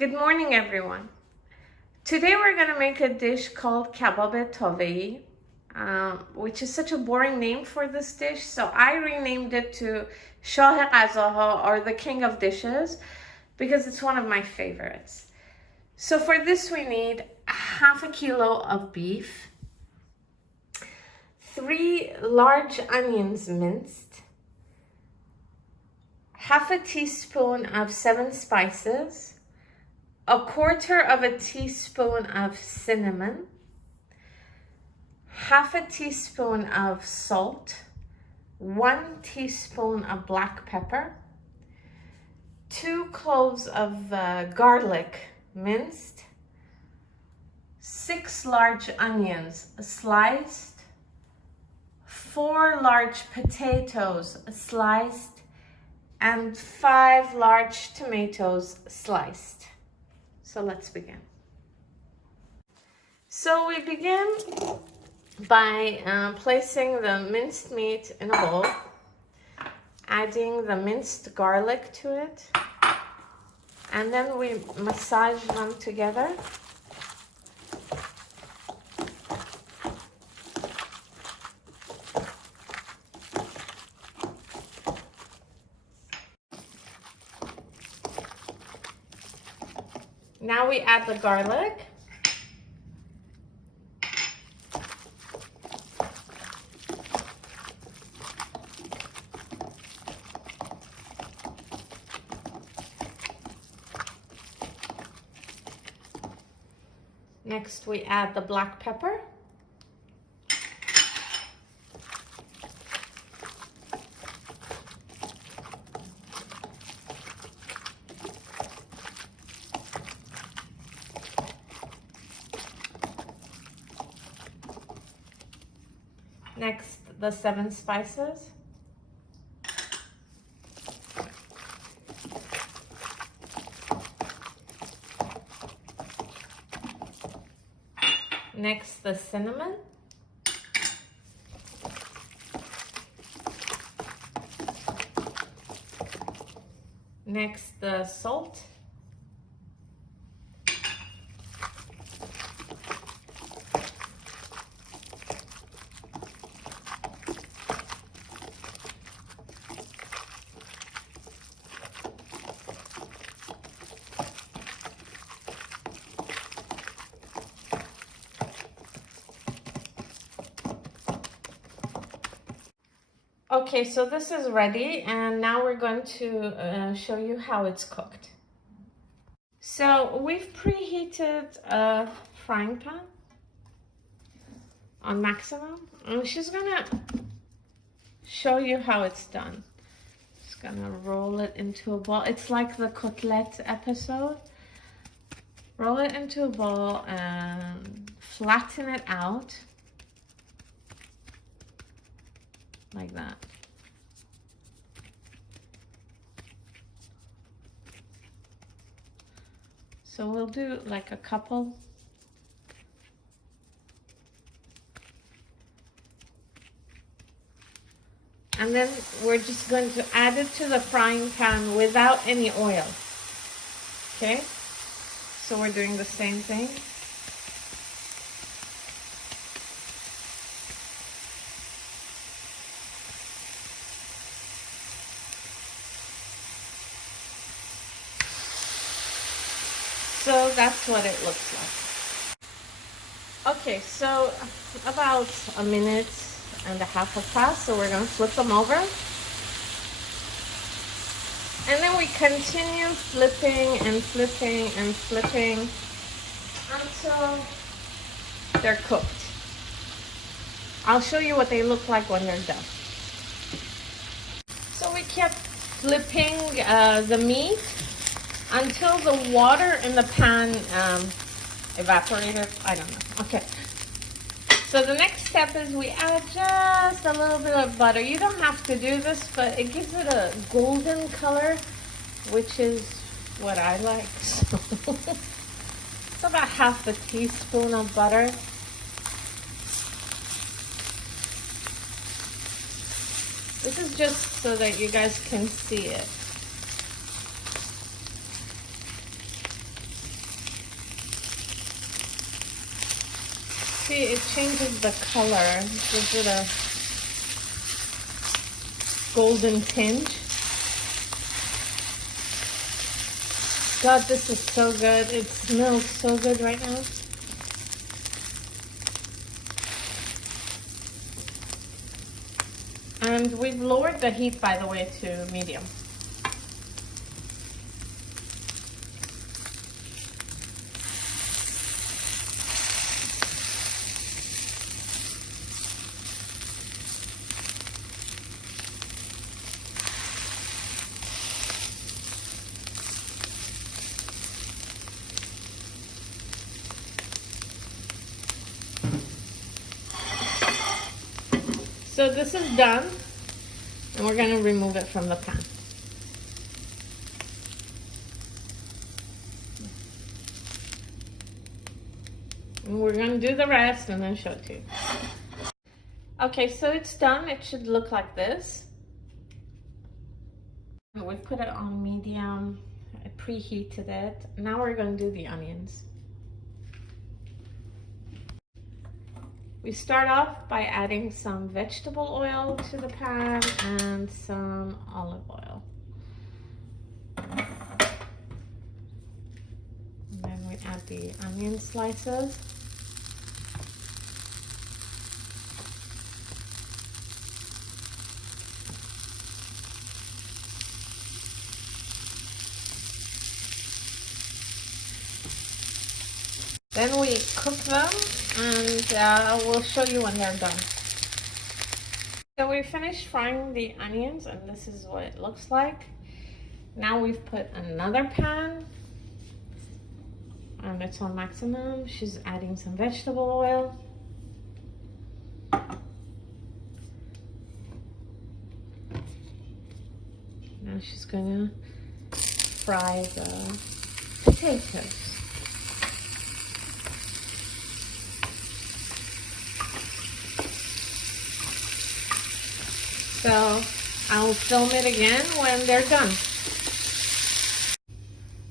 Good morning, everyone. Today we're going to make a dish called Kababeh Taveyee, which is such a boring name for this dish, so I renamed it to Shaheh Ghazaha, or the King of Dishes, because it's one of my favorites. So for this we need half a kilo of beef, 3 large onions minced, half a teaspoon of 7 spices, a quarter of a teaspoon of cinnamon, half a teaspoon of salt, 1 teaspoon of black pepper, 2 cloves of garlic minced, 6 large onions sliced, 4 large potatoes sliced, and 5 large tomatoes sliced. So let's begin. So we begin by placing the minced meat in a bowl, adding the minced garlic to it, and then we massage them together. Now we add the garlic. Next we add the black pepper. Next, the 7 spices. Next, the cinnamon. Next, the salt. Okay, so this is ready, and now we're going to show you how it's cooked. So we've preheated a frying pan on maximum, and she's gonna show you how it's done. Just gonna roll it into a ball. It's like the cutlet episode. Roll it into a ball and flatten it out. Like that. So we'll do like a couple. And then we're just going to add it to the frying pan without any oil. Okay? So we're doing the same thing. So that's what it looks like. Okay, so about a minute and a half have passed, so we're going to flip them over. And then we continue flipping and flipping and flipping until they're cooked. I'll show you what they look like when they're done. So we kept flipping the meat until the water in the pan evaporated. I don't know. Okay. So the next step is we add just a little bit of butter. You don't have to do this, but it gives it a golden color, which is what I like. So it's about half a teaspoon of butter. This is just so that you guys can see it. See, it changes the color. Gives it a golden tinge. God, this is so good. It smells so good right now. And we've lowered the heat, by the way, to medium. So this is done, and we're going to remove it from the pan. And we're going to do the rest and then show it to you. Okay, so it's done. It should look like this. We put it on medium. I preheated it. Now we're going to do the onions. We start off by adding some vegetable oil to the pan and some olive oil. And then we add the onion slices. Then we cook them, and we'll show you when they're done. So we finished frying the onions, and this is what it looks like. Now we've put another pan, and it's on maximum. She's adding some vegetable oil. Now she's gonna fry the potatoes. So I'll film it again when they're done.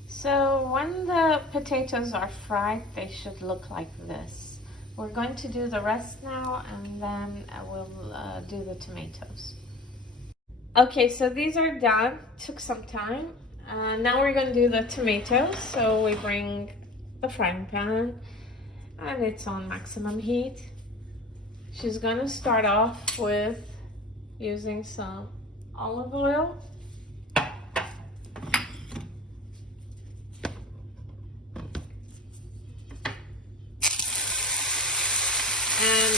So when the potatoes are fried, they should look like this. We're going to do the rest now, and then we'll do the tomatoes. Okay, so these are done. Took some time. Now we're going to do the tomatoes. So we bring the frying pan, and it's on maximum heat. She's going to start off with using some olive oil. And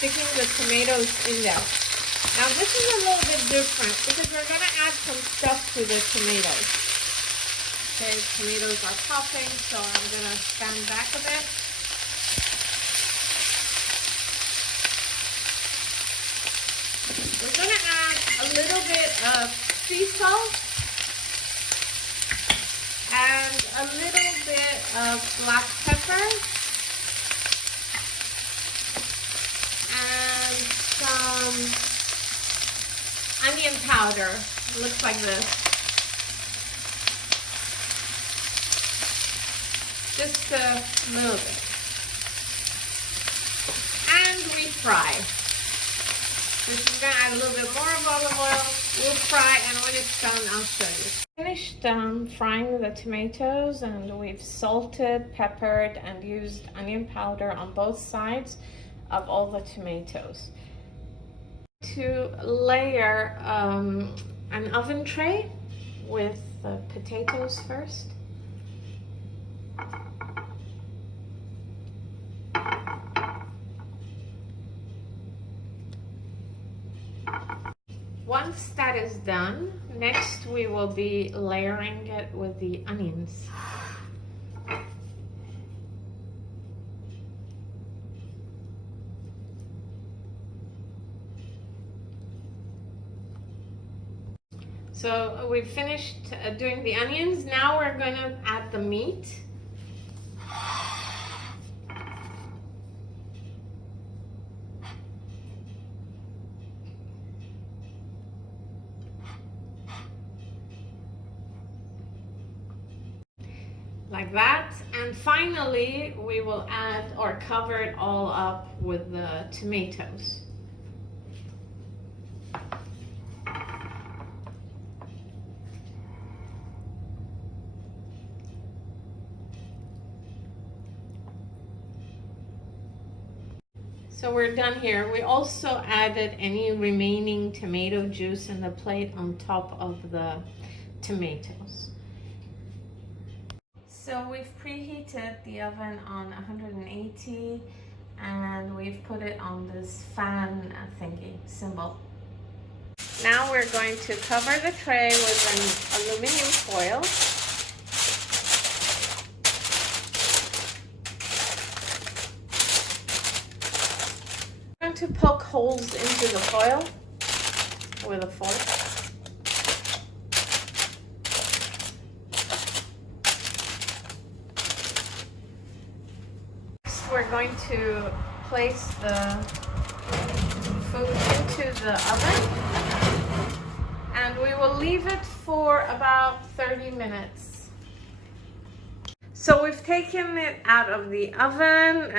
sticking the tomatoes in there. Now this is a little bit different because we're going to add some stuff to the tomatoes. Okay, tomatoes are popping, so I'm going to stand back a bit. We're going to add a little bit of sea salt and a little bit of black pepper and some onion powder. It looks like this. Just a little bit. And we fry. So she's going to add a little bit more of olive oil. We'll fry, and when it's done, I'll show you. Finished frying the tomatoes, and we've salted, peppered, and used onion powder on both sides of all the tomatoes. To layer an oven tray with the potatoes first. Once that is done, next we will be layering it with the onions. So we've finished doing the onions. Now we're going to add the meat. like that. And finally, we will add or cover it all up with the tomatoes. So we're done here. We also added any remaining tomato juice in the plate on top of the tomatoes. So we've preheated the oven on 180 and we've put it on this fan thingy symbol. Now we're going to cover the tray with an aluminum foil. I'm going to poke holes into the foil with a fork. We're going to place the food into the oven and we will leave it for about 30 minutes. So we've taken it out of the oven,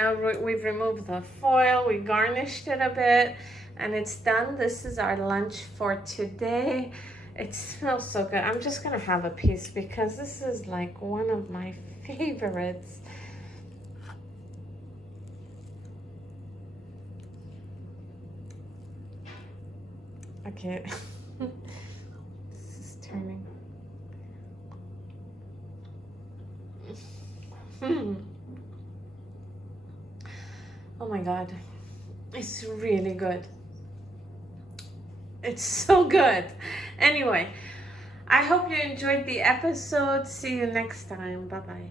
we've removed the foil, we garnished it a bit, and it's done. This is our lunch for today. It smells so good. I'm just gonna have a piece because this is like one of my favorites. Okay, this is turning. Oh my God, it's really good. It's so good. Anyway, I hope you enjoyed the episode. See you next time. Bye-bye.